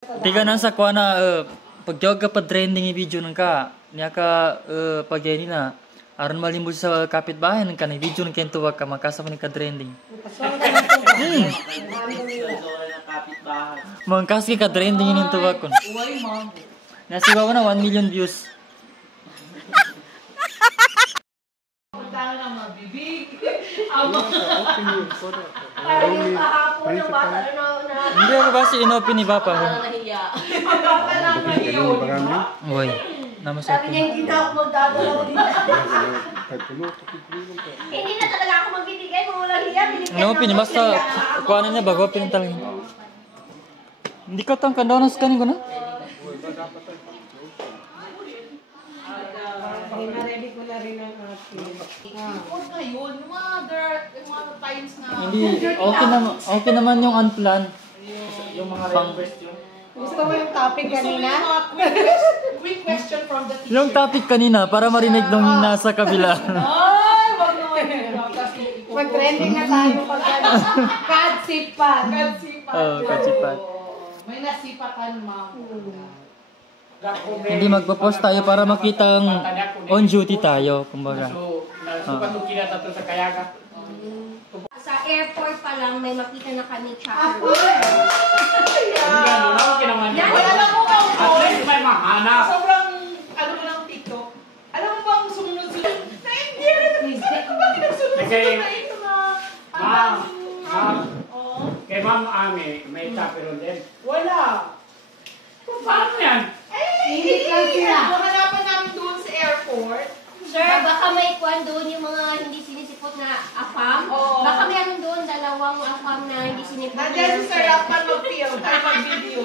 Tiga nasa kuha na pagdiwag ka pa trending yung video nang ka. Niya ka pag yan na. Aron malimbol sa kapitbahay ng kanay video ng kentuwag ka makasama ni ka trending. Mangkas ka trending yung tuwag ko. Nasigaw na 1 million views. Hindi ako ba si inopen ni Papa? Uy, namasok. Sabi niya hindi na ako magdadalaw dito. Hindi na talaga ako magbibigay kung walang hiya. Inopen niya, basta kuha na niya bago pinintalaga. Hindi ka tang kandonas kanin ko na? Ready ko na rin ang ating. Huwag ngayon, yung mga times na... Hindi, okay naman yung unplanned. Yung mga request yun. Gusto mo yung topic kanina? Quick question from the teacher. Yung topic kanina, para marinig nung nasa kabila. Ay, wag naman. Mag-trending na tayo pag kadsipan. Kadsipan. Oo, kadsipan. May nasipatan, ma'am. Hindi magpo-post tayo para makitang on duty tayo, kumbaga. Sa airport pa lang may makita na kami chapter. Sobrang, ano ko ng TikTok. Alam mo bang sumunod-sunod? Bakit nagsunod-sunod na ito na? Kay Ma'am Ami, may chaperon din. Wala. Paano yan? Hindi lang sila. Hanapan namin doon sa airport. Sir, baka may kwan doon yung mga hindi sinisipot na afam. Oo. Baka meron doon dalawang afam na hindi sinipot. Nandiyan sa sarapan mag-film, tayo mag-video.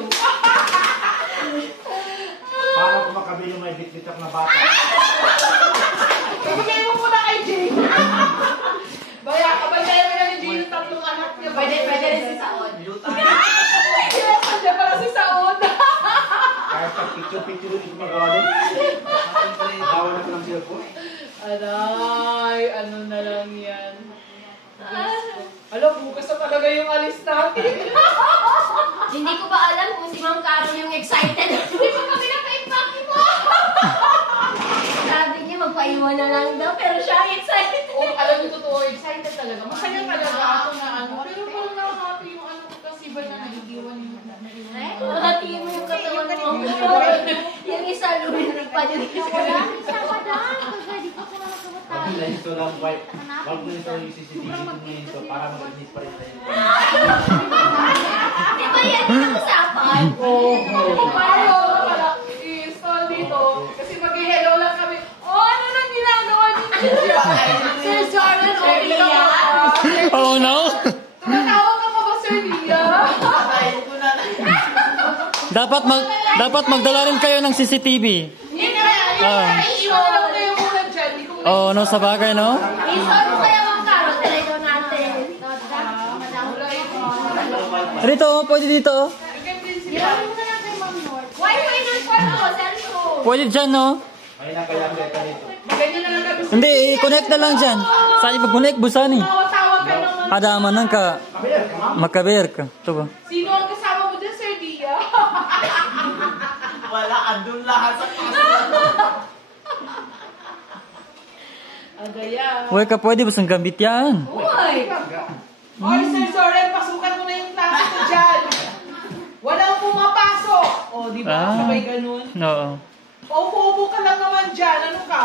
Paano kung makabili may bit-bitak na bata? Ibigay mo muna kay Jay. Kabanyayan mo na ni Jay yung tatlong anak niya. Pwede rin si Saon. Pwede pala si Saon. Kahit sa picture-picture hindi ko magawa din. Bawa na ko ng cellphone. Aray, ano na lang yan. Alam, bukas na talaga yung alis natin. Hindi ko ba alam kung si Ma'am Carol yung excited. Hindi ko kami naka-impake mo. Sabi niya magpaiwan na lang daw, pero siya excited. Oh, alam niyo totoo, excited talaga. Masaya talaga ako na ano. Pero parang nakaka-happy yung ano ko kasi ba na naiiwan yung Nakati mo yung katawan mo. Yung isa luminig pa din. Isa pa lang. Hindi ko na nagkamatay. Wag na ito lang, wife. Wag na ito yung CCTV ito para mag-inis pa rin tayo. Di ba yan yung usapan? Paano? I-install dito. Kasi mag-hello lang kami. Oh, ano nang ginagawa ni Chicha? Sir Jordan, okay ka ba? Oh no! Tumatawag ka pa ba, Sir Lia? Dapat magdala rin kayo ng CCTV. Hindi na iiwan lang kayo muna dyan. Oh, no, sa bagay, no? Install mo kaya Ma'am Carol. Talaga natin. Dito, pwede dito. Ginawa mo na lang kay Ma'am North. Wi-Fi ng kwarto, cellphone. Pwede dyan, no? May nakayang ka dito. Ganyan na lang kami. Hindi, i-connect na lang dyan. Saan ipag-connect? Busan eh. Tawag ka naman. Adaman nang ka. Makaber ka. Ito ba? Sino ang kasama mo dyan, Sir Lia? Wala, andun lahat sa Agaya. Uy, ka pwede ba sang gambit yan? Uy! Oy, Sir Soren, pasukan mo na yung klase ko dyan. Walang pumapasok. O, di ba? Sabay ganun. Oo. Paupo-upo ka lang naman dyan. Ano ka?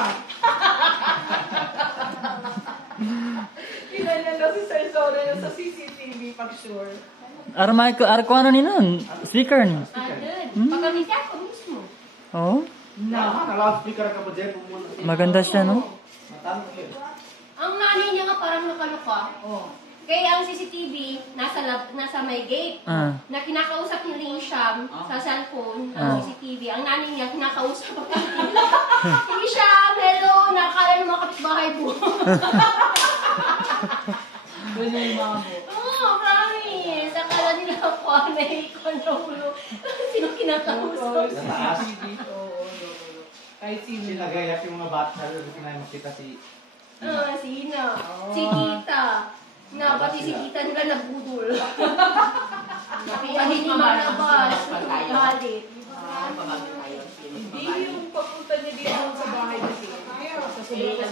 Kilala na si Sir Soren sa CCTV pag sure. Arko ano ni nun? Speaker ni? Pagkamit ako mismo. Oo. Naka-loudspeaker ka po dyan. Maganda siya, no? Ang nanay niya nga parang nakaluka. Kaya ang CCTV, nasa may gate. Na kinakausap ni Ling Sham sa cellphone ng CCTV. Ang nanay niya, kinakausap ang CCTV. Hindi siya, hello, nakakala ng mga kapitbahay po. Ganyan yung mga mo. Oo, promise. Akala nila ako, naikon na ulo. Sino kinakausap? Kahit sino. Sinagayak yung mga bata. Gusto na makita si... Sino? Si Tita. Na, pati si Tita nila nabudol. Hindi malabas. Galit. Hindi yung pagpunta niya dito sa bahay kasi. Sa sobrang